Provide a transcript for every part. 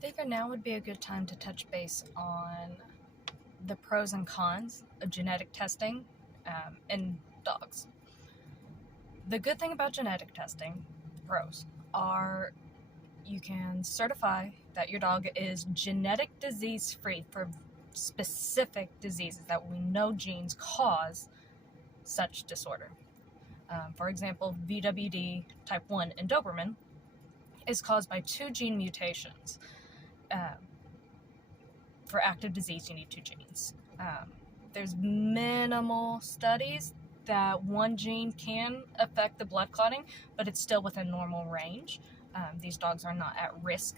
figure now would be a good time to touch base on the pros and cons of genetic testing in dogs. The good thing about genetic testing, pros, are you can certify that your dog is genetic disease free for specific diseases that we know genes cause such disorder. For example, VWD type 1 in Doberman is caused by 2 gene mutations. For active disease, you need 2 genes. There's minimal studies that 1 gene can affect the blood clotting, but it's still within normal range. These dogs are not at risk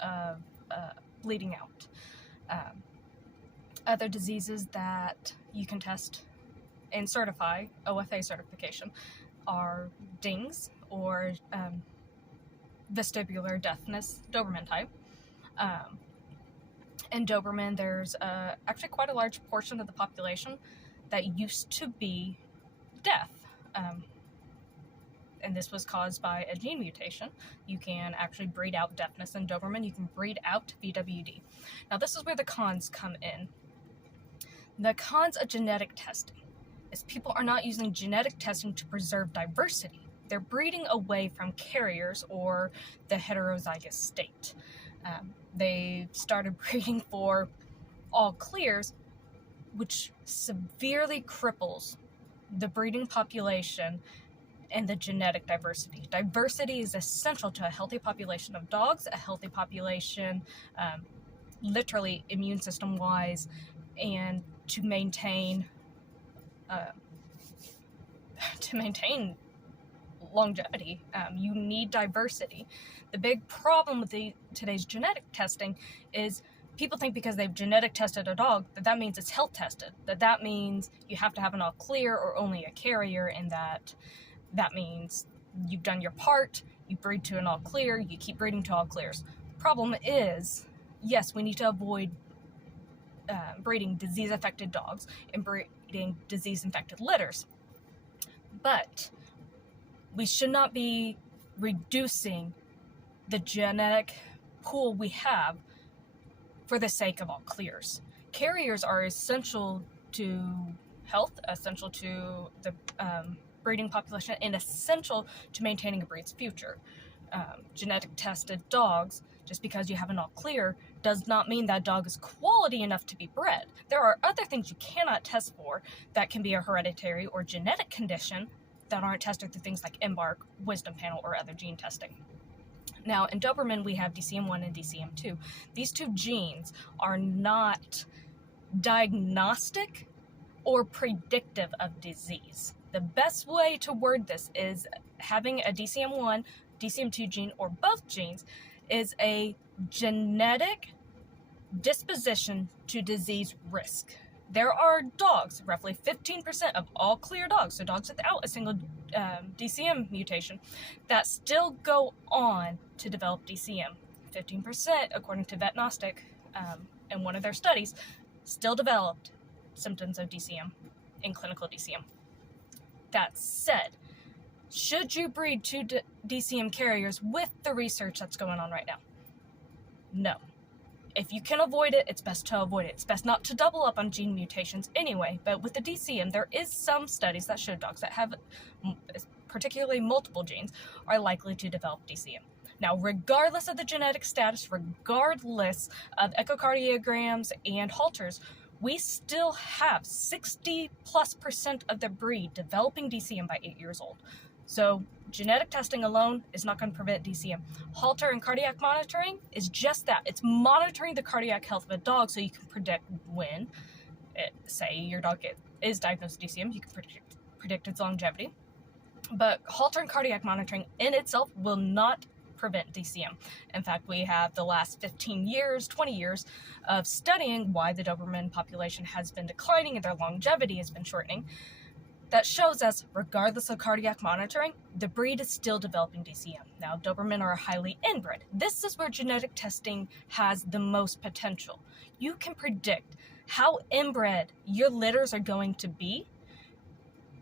of bleeding out. Other diseases that you can test and certify, OFA certification, are DINGs or vestibular deafness, Doberman type. In Doberman, there's actually quite a large portion of the population that used to be deaf. And this was caused by a gene mutation. You can actually breed out deafness in Doberman. You can breed out VWD. Now, this is where the cons come in. The cons of genetic testing is people are not using genetic testing to preserve diversity. They're breeding away from carriers or the heterozygous state. They started breeding for all clears, which severely cripples the breeding population and the genetic diversity. Diversity is essential to a healthy population of dogs, a healthy population, literally immune system wise, and to maintain longevity. You need diversity. The big problem with today's genetic testing is people think because they've genetic tested a dog that means it's health tested, that means you have to have an all clear or only a carrier, and that means you've done your part, you breed to an all clear, you keep breeding to all clears. The problem is, yes, we need to avoid breeding disease-affected dogs and breeding disease-infected litters, but we should not be reducing the genetic pool we have for the sake of all clears. Carriers are essential to health, essential to the breeding population, and essential to maintaining a breed's future. Genetic tested dogs, just because you have an all clear, does not mean that dog is quality enough to be bred. There are other things you cannot test for that can be a hereditary or genetic condition that aren't tested through things like Embark, Wisdom Panel, or other gene testing. Now, in Doberman, we have DCM1 and DCM2. These 2 genes are not diagnostic or predictive of disease. The best way to word this is having a DCM1, DCM2 gene, or both genes is a genetic disposition to disease risk. There are dogs, roughly 15% of all clear dogs, so dogs without a single DCM mutation, that still go on to develop DCM. 15%, according to Vetnostic, in one of their studies, still developed symptoms of DCM in clinical DCM. That said, should you breed 2 DCM carriers with the research that's going on right now? No. If you can avoid it, it's best to avoid it. It's best not to double up on gene mutations anyway, but with the DCM, there is some studies that show dogs that have particularly multiple genes are likely to develop DCM. Now, regardless of the genetic status, regardless of echocardiograms and halters, we still have 60+% of the breed developing DCM by 8 years old. So genetic testing alone is not going to prevent DCM. Halter and cardiac monitoring is just that. It's monitoring the cardiac health of a dog so you can predict when, say your dog is diagnosed with DCM, you can predict its longevity. But halter and cardiac monitoring in itself will not prevent DCM. In fact, we have the last 15 years, 20 years of studying why the Doberman population has been declining and their longevity has been shortening. That shows us, regardless of cardiac monitoring, the breed is still developing DCM. Now, Doberman are highly inbred. This is where genetic testing has the most potential. You can predict how inbred your litters are going to be,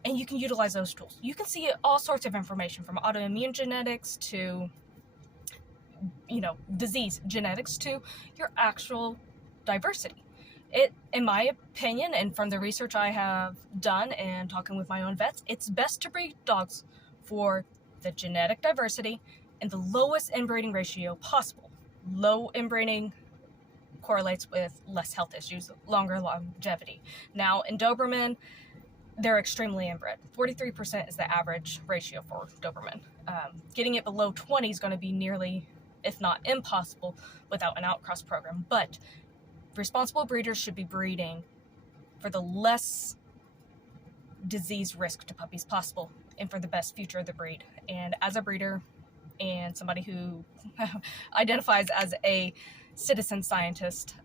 and you can utilize those tools. You can see all sorts of information from autoimmune genetics to disease genetics to your actual diversity. It, in my opinion, and from the research I have done and talking with my own vets, it's best to breed dogs for the genetic diversity and the lowest inbreeding ratio possible. Low inbreeding correlates with less health issues, longer longevity. Now, in Doberman, they're extremely inbred. 43% is the average ratio for Doberman. Getting it below 20 is going to be nearly, if not impossible, without an outcross program. But responsible breeders should be breeding for the less disease risk to puppies possible and for the best future of the breed. And as a breeder and somebody who identifies as a citizen scientist,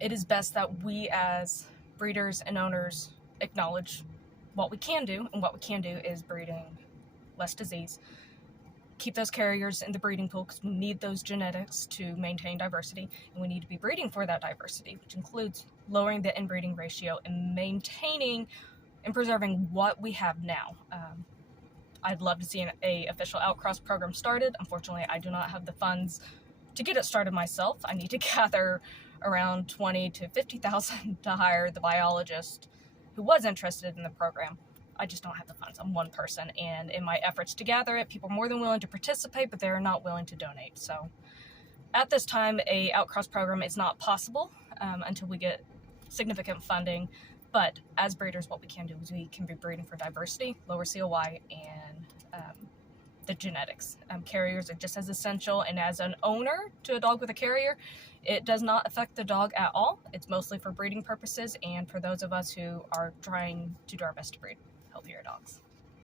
it is best that we as breeders and owners acknowledge what we can do, and what we can do is breeding less disease. Keep those carriers in the breeding pool because we need those genetics to maintain diversity, and we need to be breeding for that diversity, which includes lowering the inbreeding ratio and maintaining and preserving what we have now. I'd love to see an official outcross program started. Unfortunately, I do not have the funds to get it started myself. I need to gather around 20 to 50,000 to hire the biologist who was interested in the program. I just don't have the funds. I'm one person, and in my efforts to gather it, people are more than willing to participate, but they're not willing to donate. So at this time, a outcross program is not possible until we get significant funding. But as breeders, what we can do is we can be breeding for diversity, lower COI, and the genetics. Carriers are just as essential, and as an owner to a dog with a carrier, it does not affect the dog at all. It's mostly for breeding purposes and for those of us who are trying to do our best to breed healthier dogs.